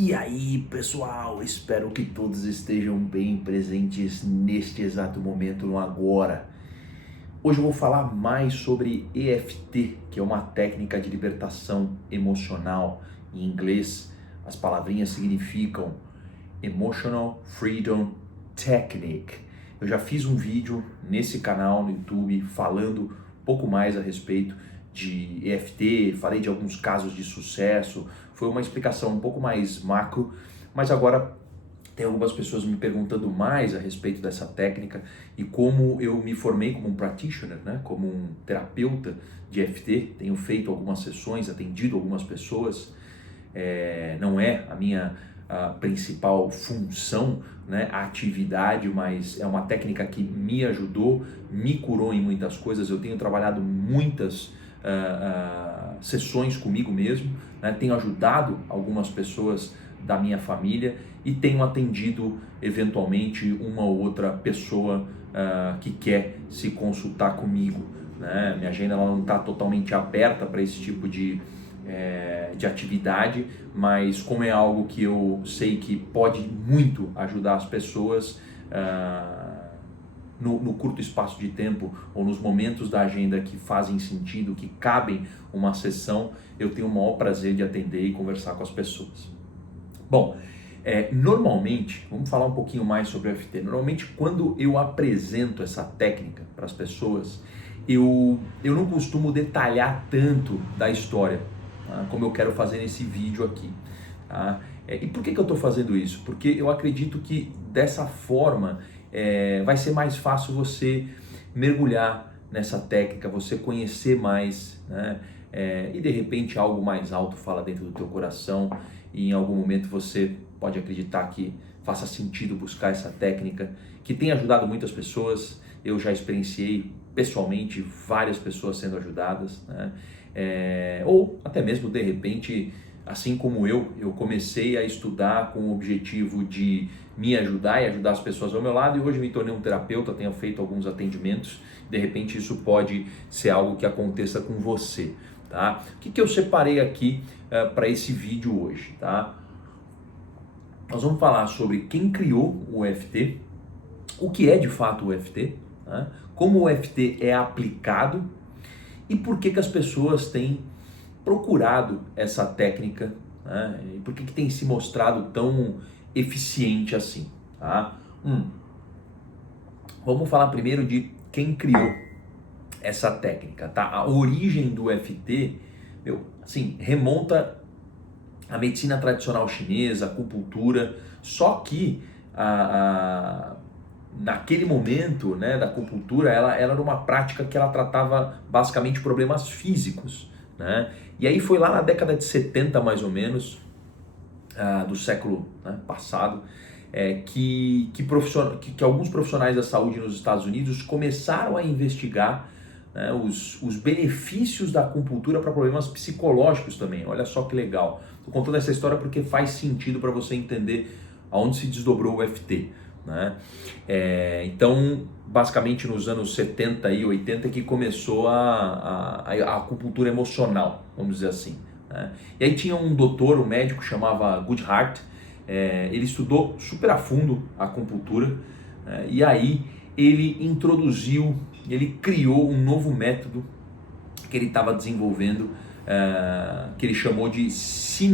E aí, pessoal, espero que todos estejam bem presentes neste exato momento, no agora. Hoje eu vou falar mais sobre EFT, que é uma técnica de libertação emocional. Em inglês, as palavrinhas significam Emotional Freedom Technique. Eu já fiz um vídeo nesse canal no YouTube falando um pouco mais a respeito de EFT, falei de alguns casos de sucesso, foi uma explicação um pouco mais macro, mas agora tem algumas pessoas me perguntando mais a respeito dessa técnica e como eu me formei como um practitioner, né, como um terapeuta de EFT, tenho feito algumas sessões, atendido algumas pessoas, não é a minha principal função, né, a atividade, mas é uma técnica que me ajudou, me curou em muitas coisas. Eu tenho trabalhado muitas sessões comigo mesmo, né, tenho ajudado algumas pessoas da minha família e tenho atendido eventualmente uma ou outra pessoa que quer se consultar comigo, né? Minha agenda ela não está totalmente aberta para esse tipo de atividade, mas como é algo que eu sei que pode muito ajudar as pessoas no curto espaço de tempo ou nos momentos da agenda que fazem sentido, que cabem uma sessão, eu tenho o maior prazer de atender e conversar com as pessoas. Bom, normalmente, vamos falar um pouquinho mais sobre o EFT. Normalmente, quando eu apresento essa técnica para as pessoas, eu não costumo detalhar tanto da história, tá? Como eu quero fazer nesse vídeo aqui. Tá? E por que eu estou fazendo isso? Porque eu acredito que dessa forma vai ser mais fácil você mergulhar nessa técnica, você conhecer mais, né? E de repente algo mais alto fala dentro do teu coração e em algum momento você pode acreditar que faça sentido buscar essa técnica que tem ajudado muitas pessoas. Eu já experienciei pessoalmente várias pessoas sendo ajudadas, né? Ou até mesmo de repente, assim como eu comecei a estudar com o objetivo de me ajudar e ajudar as pessoas ao meu lado e hoje me tornei um terapeuta, tenho feito alguns atendimentos, de repente isso pode ser algo que aconteça com você, tá? O que eu separei aqui para esse vídeo hoje, tá? Nós vamos falar sobre quem criou o EFT, o que é de fato o EFT, né? Como o EFT é aplicado e por que as pessoas têm procurado essa técnica, né? E por que tem se mostrado tão eficiente assim, tá? Vamos falar primeiro de quem criou essa técnica, tá? A origem do EFT, assim, remonta à medicina tradicional chinesa, à acupuntura, só que naquele momento, né, da acupuntura, ela era uma prática que ela tratava basicamente problemas físicos, né? E aí foi lá na década de 70 mais ou menos, do século, né, passado, que alguns profissionais da saúde nos Estados Unidos começaram a investigar, né, os benefícios da acupuntura para problemas psicológicos também. Olha só que legal. Estou contando essa história porque faz sentido para você entender aonde se desdobrou o EFT, né? Então, basicamente nos anos 70 e 80 que começou a acupuntura emocional, vamos dizer assim, né? E aí tinha um doutor, um médico, chamava Goodhart, ele estudou super a fundo a acupuntura, e aí ele criou um novo método que ele estava desenvolvendo, que ele chamou de esse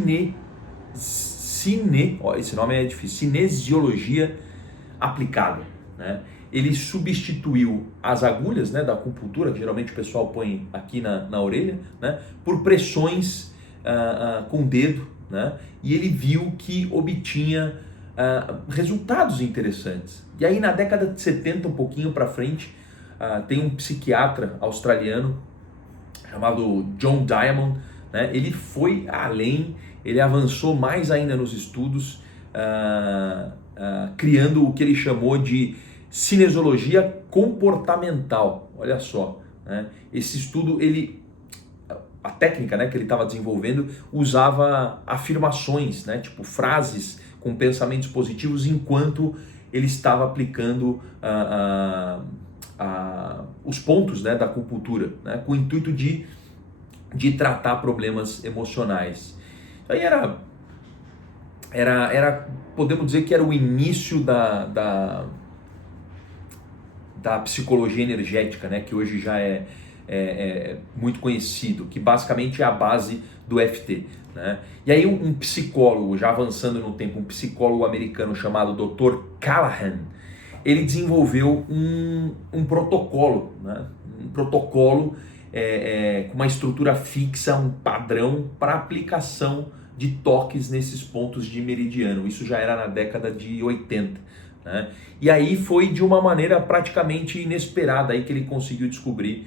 nome é difícil, cinesiologia aplicada, né? Ele substituiu as agulhas, né, da acupuntura, que geralmente o pessoal põe aqui na orelha, né, por pressões com o dedo, né? E ele viu que obtinha resultados interessantes. E aí na década de 70, um pouquinho para frente, tem um psiquiatra australiano chamado John Diamond, né? Ele foi além, ele avançou mais ainda nos estudos, criando o que ele chamou de cinesiologia comportamental. Olha só, né? Esse estudo, a técnica, né, que ele estava desenvolvendo usava afirmações, né, tipo frases com pensamentos positivos enquanto ele estava aplicando os pontos, né, da acupuntura, né, com o intuito de tratar problemas emocionais. Isso aí podemos dizer que era o início da psicologia energética, né, que hoje já é muito conhecido, que basicamente é a base do EFT. Né? E aí um psicólogo, já avançando no tempo, um psicólogo americano chamado Dr. Callahan, ele desenvolveu um protocolo, né? Um protocolo com uma estrutura fixa, um padrão para aplicação de toques nesses pontos de meridiano. Isso já era na década de 80. Né? E aí foi de uma maneira praticamente inesperada aí que ele conseguiu descobrir,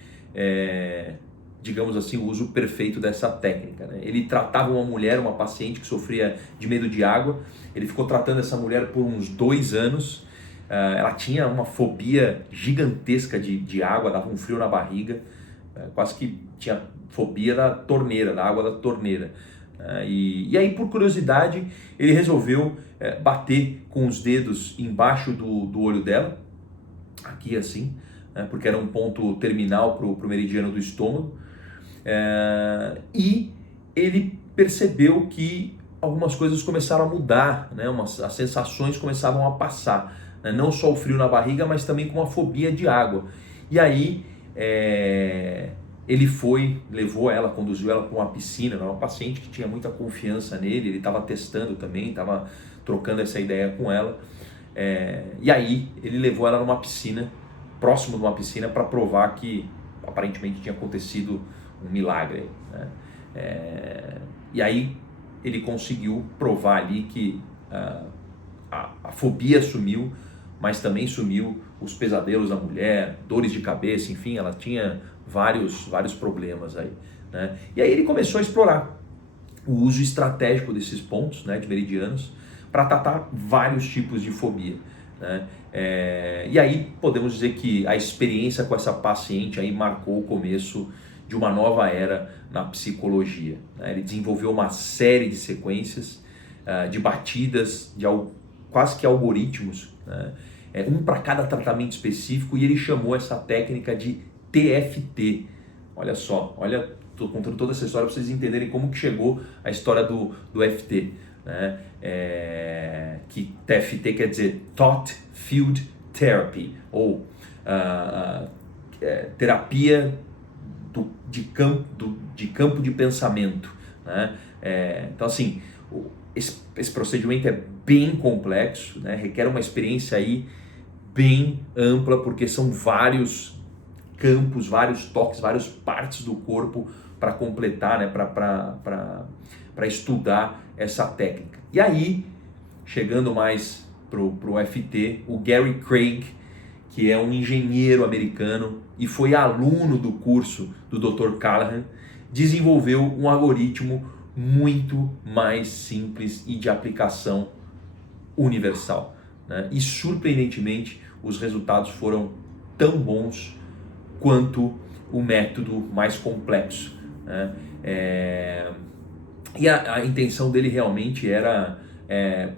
digamos assim, o uso perfeito dessa técnica. Né? Ele tratava uma mulher, uma paciente que sofria de medo de água. Ele ficou tratando essa mulher por uns 2 anos. Ela tinha uma fobia gigantesca de água, dava um frio na barriga, quase que tinha fobia da torneira, da água da torneira. E aí, por curiosidade, ele resolveu bater com os dedos embaixo do olho dela, aqui assim, porque era um ponto terminal para o meridiano do estômago, e ele percebeu que algumas coisas começaram a mudar, né? As sensações começavam a passar, né? Não só o frio na barriga, mas também com a fobia de água. E aí ele levou ela, conduziu ela para uma piscina, era uma paciente que tinha muita confiança nele, ele estava testando também, estava trocando essa ideia com ela, e aí ele levou ela numa piscina, próximo de uma piscina, para provar que aparentemente tinha acontecido um milagre. Né? E aí ele conseguiu provar ali que a fobia sumiu, mas também sumiu os pesadelos da mulher, dores de cabeça, enfim, ela tinha vários problemas aí. Né? E aí ele começou a explorar o uso estratégico desses pontos, né, de meridianos, para tratar vários tipos de fobia. Né? E aí podemos dizer que a experiência com essa paciente aí marcou o começo de uma nova era na psicologia. Né? Ele desenvolveu uma série de sequências, de batidas, quase que algoritmos, né? Um para cada tratamento específico, e ele chamou essa técnica de TFT. Olha só, estou contando toda essa história para vocês entenderem como que chegou a história do FT. Né? Que TFT quer dizer Thought Field Therapy, ou terapia de campo de pensamento. Né? Então assim, esse procedimento é bem complexo, né? Requer uma experiência aí bem ampla, porque são vários campos, vários toques, várias partes do corpo para completar, né? Para estudar essa técnica. E aí, chegando mais pro FT, o Gary Craig, que é um engenheiro americano e foi aluno do curso do Dr. Callahan, desenvolveu um algoritmo muito mais simples e de aplicação universal. Né? E surpreendentemente, os resultados foram tão bons quanto o método mais complexo. Né? E a intenção dele realmente era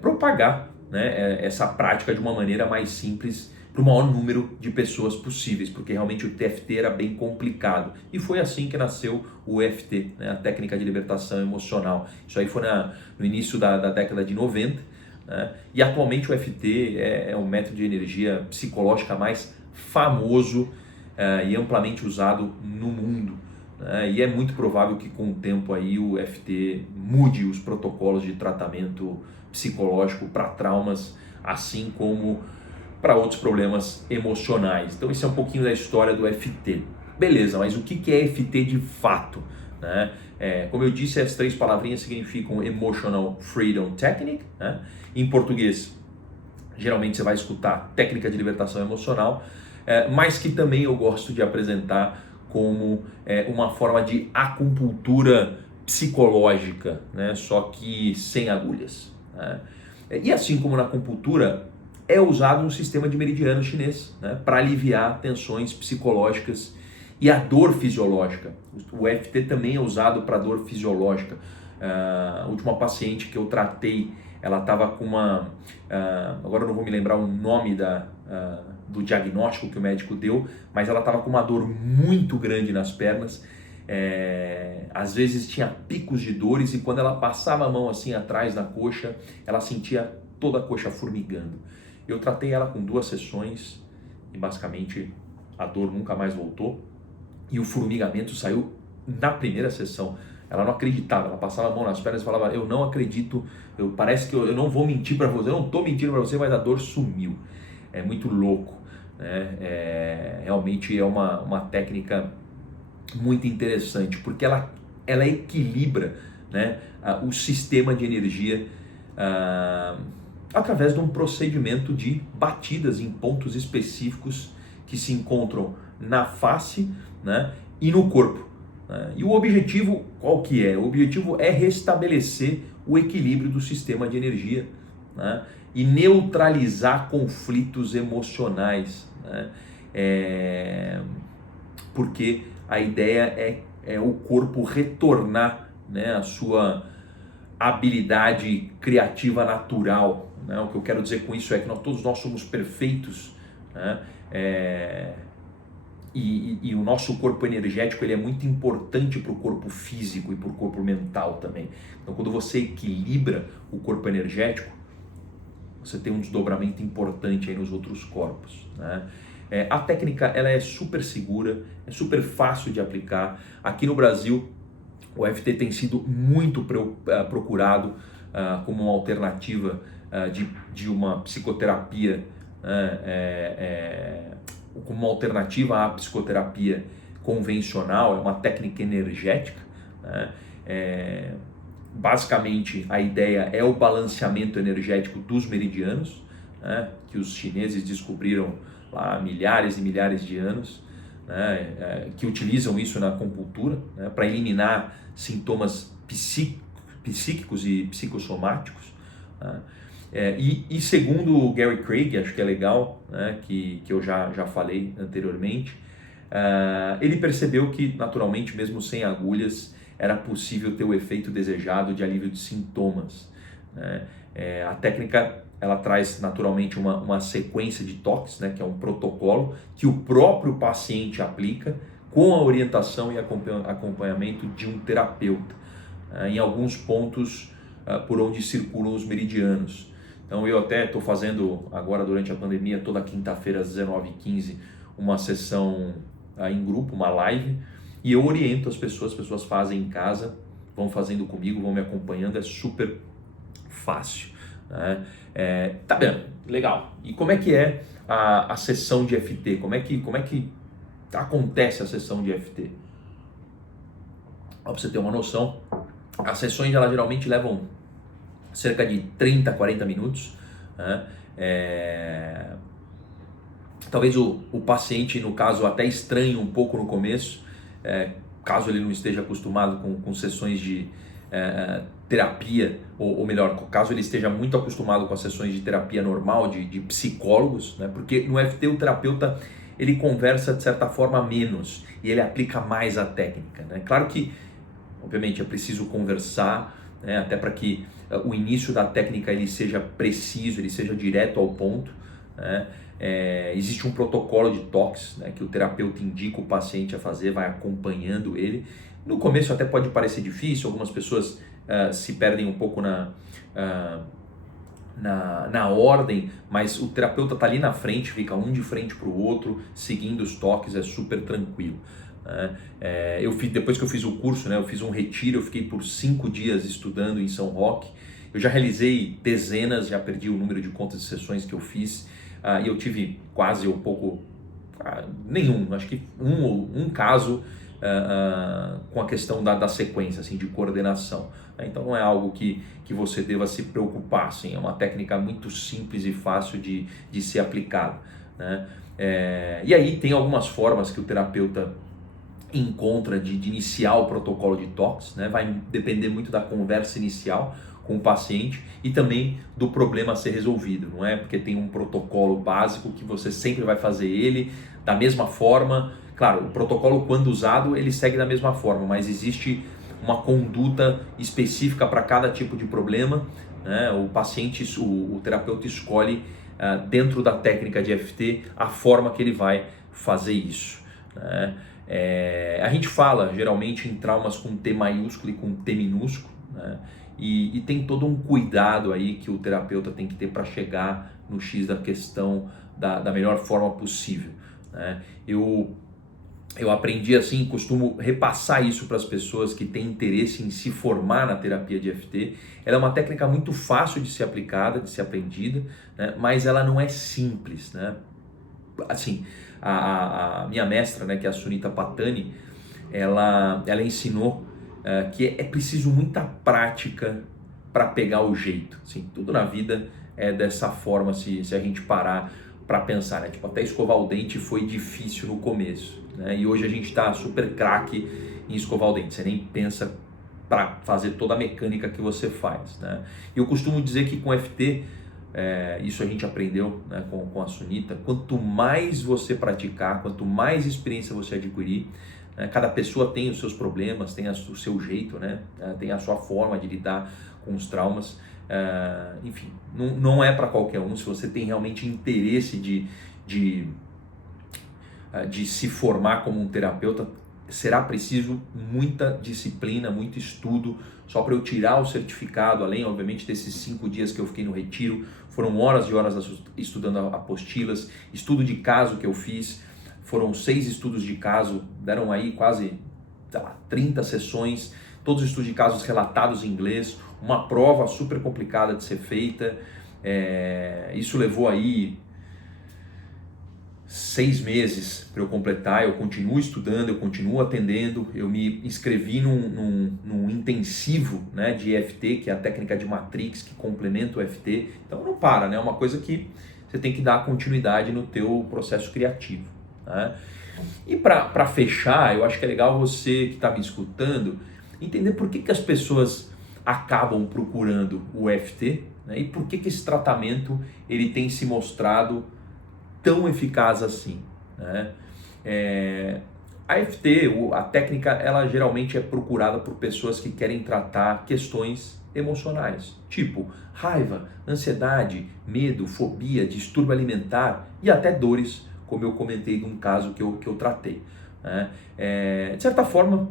propagar, né, essa prática de uma maneira mais simples para o maior número de pessoas possíveis, porque realmente o TFT era bem complicado. E foi assim que nasceu o EFT, né, a técnica de libertação emocional. Isso aí foi no início da década de 90, né, e atualmente o EFT é o método de energia psicológica mais famoso e amplamente usado no mundo. E é muito provável que com o tempo aí o EFT mude os protocolos de tratamento psicológico para traumas, assim como para outros problemas emocionais. Então esse é um pouquinho da história do EFT. Beleza, mas o que é EFT de fato? Né? Como eu disse, as 3 palavrinhas significam Emotional Freedom Technique. Né? Em português, geralmente você vai escutar técnica de libertação emocional, mas que também eu gosto de apresentar como uma forma de acupuntura psicológica, né? Só que sem agulhas. Né? E assim como na acupuntura, é usado um sistema de meridiano chinês, né? Para aliviar tensões psicológicas e a dor fisiológica. O EFT também é usado para dor fisiológica. A última paciente que eu tratei, ela estava com agora eu não vou me lembrar o nome do diagnóstico que o médico deu, mas ela estava com uma dor muito grande nas pernas. às vezes tinha picos de dores, e quando ela passava a mão assim atrás da coxa, ela sentia toda a coxa formigando. Eu tratei ela com 2 sessões e basicamente a dor nunca mais voltou, e o formigamento saiu na primeira sessão. Ela não acreditava, ela passava a mão nas pernas e falava: eu não acredito, parece que eu não vou mentir para você, eu não estou mentindo para você, mas a dor sumiu. É muito louco, né? Realmente é uma técnica muito interessante, porque ela equilibra, né, o sistema de energia através de um procedimento de batidas em pontos específicos que se encontram na face, né, e no corpo. Né? E o objetivo, qual que é? O objetivo é restabelecer o equilíbrio do sistema de energia, né, e neutralizar conflitos emocionais, né? Porque a ideia é o corpo retornar, né, a sua habilidade criativa natural, né? O que eu quero dizer com isso é que todos nós somos perfeitos, né? E o nosso corpo energético, ele é muito importante para o corpo físico e para o corpo mental também. Então, quando você equilibra o corpo energético, você tem um desdobramento importante aí nos outros corpos, né? A técnica, ela é super segura, é super fácil de aplicar. Aqui no Brasil, o EFT tem sido muito procurado como uma alternativa de uma psicoterapia, como uma alternativa à psicoterapia convencional. É uma técnica energética, né? Basicamente, a ideia é o balanceamento energético dos meridianos, né, que os chineses descobriram lá há milhares e milhares de anos, né, que utilizam isso na acupuntura, né, para eliminar sintomas psíquicos e psicossomáticos. Né. E segundo o Gary Craig, acho que é legal, né, que eu já falei anteriormente, ele percebeu que, naturalmente, mesmo sem agulhas, era possível ter o efeito desejado de alívio de sintomas, né? A técnica, ela traz naturalmente uma sequência de toques, né, que é um protocolo que o próprio paciente aplica com a orientação e acompanhamento de um terapeuta, em alguns pontos por onde circulam os meridianos. Então eu até estou fazendo agora, durante a pandemia, toda quinta-feira às 19h15, uma sessão em grupo, uma live, e eu oriento as pessoas fazem em casa, vão fazendo comigo, vão me acompanhando, é super fácil, né? Tá vendo? Legal. E como é que é a sessão de EFT? Como é que acontece a sessão de EFT? Para você ter uma noção, as sessões elas geralmente levam cerca de 30 a 40 minutos, né? Talvez o paciente, no caso, até estranhe um pouco no começo, caso ele não esteja acostumado com sessões de terapia, ou melhor, caso ele esteja muito acostumado com as sessões de terapia normal, de psicólogos, né? Porque no EFT o terapeuta, ele conversa de certa forma menos e ele aplica mais a técnica, né? Claro que, obviamente, é preciso conversar, né? Até para que o início da técnica ele seja preciso, ele seja direto ao ponto, né? Existe um protocolo de toques, né, que o terapeuta indica o paciente a fazer, vai acompanhando ele. No começo até pode parecer difícil, algumas pessoas se perdem um pouco na ordem, mas o terapeuta está ali na frente, fica um de frente para o outro, seguindo os toques, é super tranquilo. Depois que eu fiz o curso, né, eu fiz um retiro, eu fiquei por 5 dias estudando em São Roque. Eu já realizei dezenas, já perdi o número de contas de sessões que eu fiz, e eu tive quase um pouco, nenhum, acho que um caso com a questão da sequência, assim, de coordenação. Então não é algo que você deva se preocupar, assim, é uma técnica muito simples e fácil de ser aplicada, né? E aí tem algumas formas que o terapeuta encontra de iniciar o protocolo de toques, né? Vai depender muito da conversa inicial com o paciente e também do problema a ser resolvido, não é? Porque tem um protocolo básico que você sempre vai fazer ele da mesma forma. Claro, o protocolo, quando usado, ele segue da mesma forma, mas existe uma conduta específica para cada tipo de problema, né? O terapeuta escolhe dentro da técnica de EFT a forma que ele vai fazer isso, né? A gente fala geralmente em traumas com T maiúsculo e com T minúsculo, né? E tem todo um cuidado aí que o terapeuta tem que ter para chegar no X da questão da melhor forma possível, né? Eu aprendi assim, costumo repassar isso para as pessoas que têm interesse em se formar na terapia de EFT. Ela é uma técnica muito fácil de ser aplicada, de ser aprendida, né? Mas ela não é simples, né? Assim, a minha mestra, né, que é a Sunita Patani, ela ensinou que é preciso muita prática para pegar o jeito. Assim, tudo na vida é dessa forma, se a gente parar para pensar, né? Tipo, até escovar o dente foi difícil no começo, né? E hoje a gente está super craque em escovar o dente. Você nem pensa para fazer toda a mecânica que você faz, né? E eu costumo dizer que com FT, isso a gente aprendeu, né, com a Sunita, quanto mais você praticar, quanto mais experiência você adquirir, né, cada pessoa tem os seus problemas, tem o seu jeito, né, tem a sua forma de lidar com os traumas, enfim, não é para qualquer um. Se você tem realmente interesse de se formar como um terapeuta, será preciso muita disciplina, muito estudo. Só para eu tirar o certificado, além obviamente desses 5 dias que eu fiquei no retiro, foram horas e horas estudando apostilas, estudo de caso que eu fiz, foram 6 estudos de caso, deram aí quase 30 sessões, todos os estudos de casos relatados em inglês, uma prova super complicada de ser feita. Isso levou aí 6 meses para eu completar. Eu continuo estudando, eu continuo atendendo, eu me inscrevi num intensivo, né, de EFT, que é a técnica de Matrix, que complementa o EFT. Então não para, né? É uma coisa que você tem que dar continuidade no teu processo criativo, né? E para fechar, eu acho que é legal você que está me escutando entender por que as pessoas acabam procurando o EFT, né? E por que esse tratamento ele tem se mostrado tão eficaz assim, né? A EFT, a técnica, ela geralmente é procurada por pessoas que querem tratar questões emocionais, tipo raiva, ansiedade, medo, fobia, distúrbio alimentar e até dores, como eu comentei de um caso que eu tratei, né? De certa forma,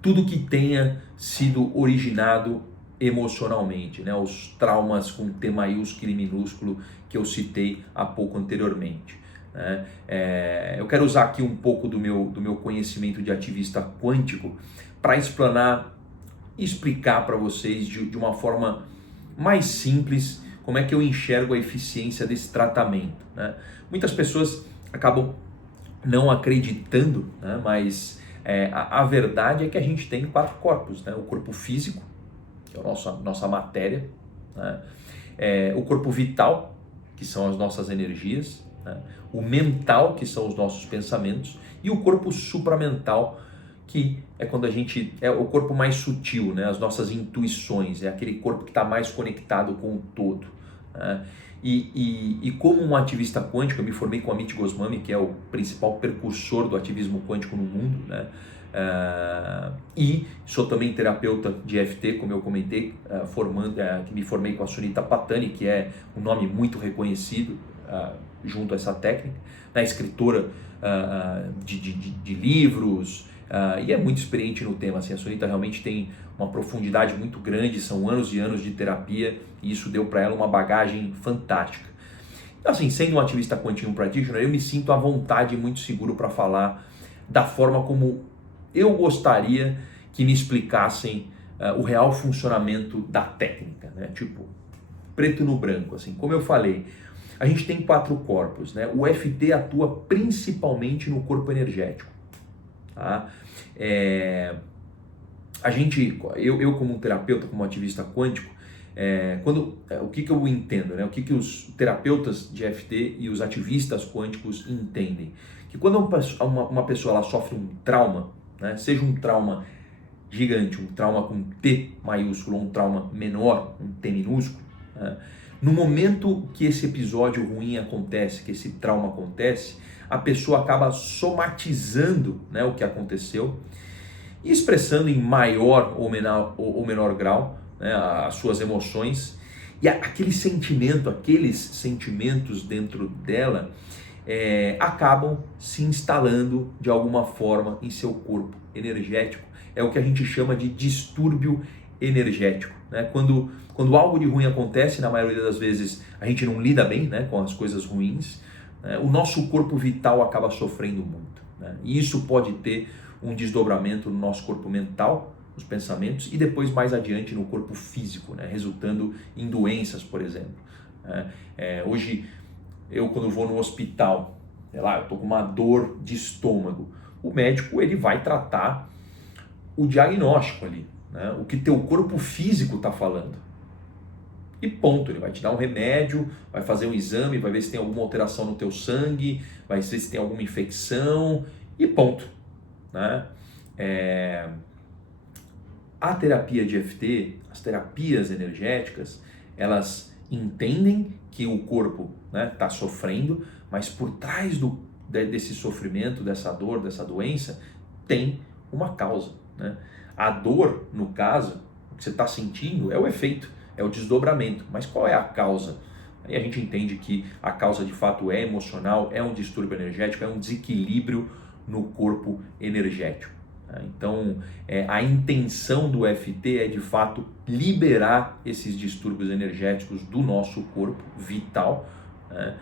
tudo que tenha sido originado emocionalmente, né? Os traumas com T maiúsculo e minúsculo que eu citei há pouco anteriormente, né? Eu quero usar aqui um pouco do meu conhecimento de ativista quântico para explanar e explicar para vocês de uma forma mais simples como é que eu enxergo a eficiência desse tratamento, né? Muitas pessoas acabam não acreditando, né? Mas a verdade é que a gente tem 4 corpos, né? O corpo físico, que é a nossa matéria, né? O corpo vital, que são as nossas energias, né? O mental, que são os nossos pensamentos, e o corpo supramental, que é quando a gente é o corpo mais sutil, né? As nossas intuições, é aquele corpo que está mais conectado com o todo, né? E como um ativista quântico, eu me formei com Amit Goswami, que é o principal precursor do ativismo quântico no mundo, né? E sou também terapeuta de EFT, como eu comentei, que me formei com a Sunita Patani, que é um nome muito reconhecido junto a essa técnica, né? Escritora de livros, e é muito experiente no tema. Assim, a Sunita realmente tem uma profundidade muito grande, são anos e anos de terapia, e isso deu para ela uma bagagem fantástica. Então, assim, sendo um ativista quântico practitioner, eu me sinto à vontade e muito seguro para falar da forma como eu gostaria que me explicassem o real funcionamento da técnica, né? Tipo, preto no branco, assim. Como eu falei, a gente tem 4 corpos, né? O EFT atua principalmente no corpo energético, tá? Eu como um terapeuta, como ativista quântico, o que eu entendo, né? O que os terapeutas de EFT e os ativistas quânticos entendem? Que quando uma pessoa ela sofre um trauma, né? Seja um trauma gigante, um trauma com T maiúsculo, ou um trauma menor, um T minúsculo, né? No momento que esse episódio ruim acontece, que esse trauma acontece, a pessoa acaba somatizando, né, o que aconteceu e expressando em maior ou menor grau, né, as suas emoções, e aqueles sentimentos dentro dela, acabam se instalando de alguma forma em seu corpo energético. É o que a gente chama de distúrbio energético, né? Quando algo de ruim acontece, na maioria das vezes a gente não lida bem, né, com as coisas ruins, né? O nosso corpo vital acaba sofrendo muito, né? E isso pode ter um desdobramento no nosso corpo mental, nos pensamentos, e depois mais adiante no corpo físico, né, resultando em doenças, por exemplo. Hoje, eu quando vou no hospital, sei lá, eu estou com uma dor de estômago, o médico ele vai tratar o diagnóstico ali, né, o que teu corpo físico está falando. E ponto, ele vai te dar um remédio, vai fazer um exame, vai ver se tem alguma alteração no teu sangue, vai ver se tem alguma infecção e ponto, né? A terapia de EFT, as terapias energéticas, elas entendem que o corpo está sofrendo, mas por trás desse sofrimento, dessa dor, dessa doença, tem uma causa, né? A dor, no caso, o que você está sentindo é o efeito, é o desdobramento, mas qual é a causa? Aí a gente entende que a causa de fato é emocional, é um distúrbio energético, é um desequilíbrio no corpo energético. Então, a intenção do EFT é de fato liberar esses distúrbios energéticos do nosso corpo vital, né,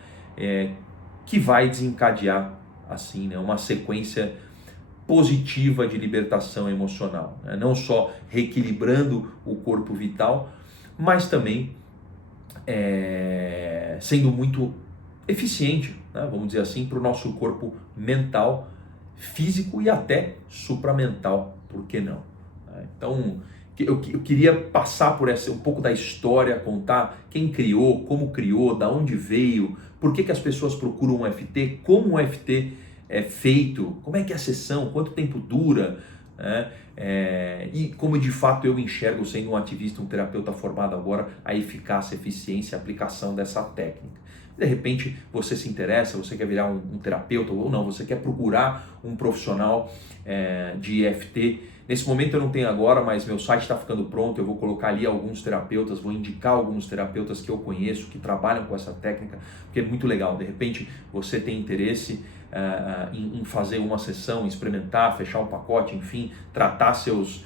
que vai desencadear assim, né, uma sequência positiva de libertação emocional, né? Não só reequilibrando o corpo vital, mas também sendo muito eficiente, né, vamos dizer assim, para o nosso corpo mental, físico e até supramental, por que não? Então, eu queria passar por um pouco da história, contar quem criou, como criou, da onde veio, por que as pessoas procuram um EFT, como o EFT é feito, como é que é a sessão, quanto tempo dura, né? E como de fato eu enxergo, sendo um ativista, um terapeuta formado agora, a eficácia, a eficiência, a aplicação dessa técnica. De repente você se interessa, você quer virar um terapeuta ou não, você quer procurar um profissional de EFT. Nesse momento eu não tenho agora, mas meu site está ficando pronto, eu vou colocar ali alguns terapeutas, vou indicar alguns terapeutas que eu conheço, que trabalham com essa técnica, porque é muito legal. De repente você tem interesse em fazer uma sessão, experimentar, fechar um pacote, enfim, tratar seus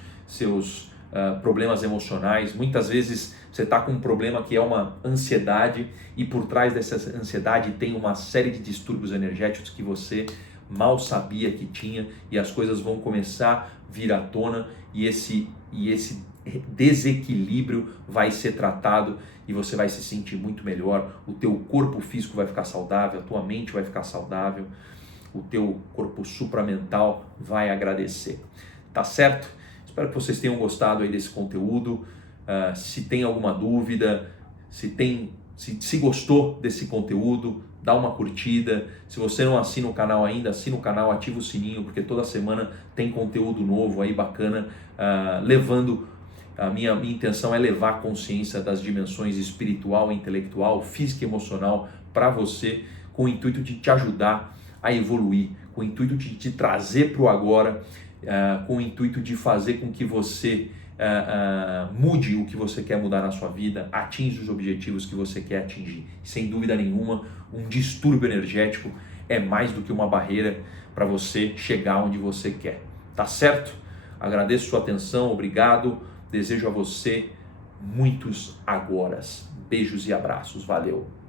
problemas emocionais. Muitas vezes você está com um problema que é uma ansiedade e por trás dessa ansiedade tem uma série de distúrbios energéticos que você mal sabia que tinha, e as coisas vão começar a vir à tona e esse desequilíbrio vai ser tratado e você vai se sentir muito melhor, o teu corpo físico vai ficar saudável, a tua mente vai ficar saudável, o teu corpo supramental vai agradecer. Tá certo? Espero que vocês tenham gostado aí desse conteúdo. Se tem alguma dúvida, se gostou desse conteúdo, dá uma curtida. Se você não assina o canal ainda, assina o canal, ativa o sininho, porque toda semana tem conteúdo novo aí bacana, levando. A minha intenção é levar a consciência das dimensões espiritual, intelectual, física e emocional para você, com o intuito de te ajudar a evoluir, com o intuito de te trazer para o agora, com o intuito de fazer com que você mude o que você quer mudar na sua vida, atinja os objetivos que você quer atingir. Sem dúvida nenhuma, um distúrbio energético é mais do que uma barreira para você chegar onde você quer. Tá certo? Agradeço sua atenção, obrigado. Desejo a você muitos agoras. Beijos e abraços. Valeu!